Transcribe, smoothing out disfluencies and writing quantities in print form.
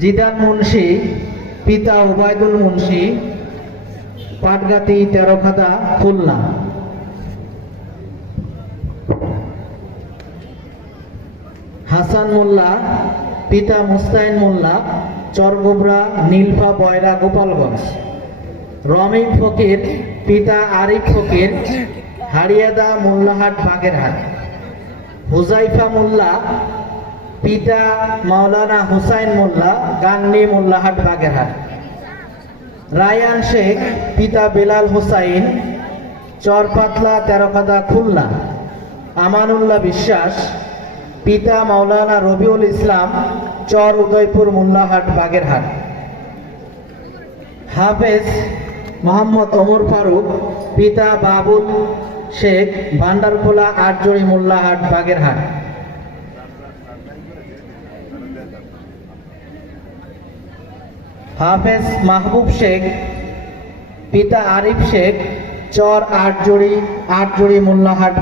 Zidane Munshi, পিতা ওবায়দুল মুন্সি, পাটগাতি তেরোখাদা, খুলনা। হাসান মোল্লা, পিতা মুস্তাইন মোল্লা, চরগোবরা, নীলফা বয়রা, গোপালগঞ্জ। রমিম ফকির, পিতা আরিফ ফকির, হারিয়াদা, মোল্লাহাট, বাগেরহাট। হুজাইফা মোল্লা, পিতা মাওলানা হুসাইন মোল্লা, গাংনী, মোল্লাহাট, বাগেরহাট। রায়ান শেখ, পিতা বেলাল হুসাইন, চরপাতলা, তেরোখাদা, খুলনা। আমানুল্লাহ বিশ্বাস, পিতা মাওলানা রবিউল ইসলাম, চর উদয়পুর, মোল্লাহাট, বাগেরহাট। হাফেজ মোহাম্মদ ওমর ফারুক, পিতা বাবুল শেখ, ভান্ডারখোলা, আটজড়ি, মোল্লাহাট, বাগেরহাট। হাফেজ মাহবুব শেখ, পিতা আরিফ শেখ, চর আটজড়ি, মোল্লাহাট।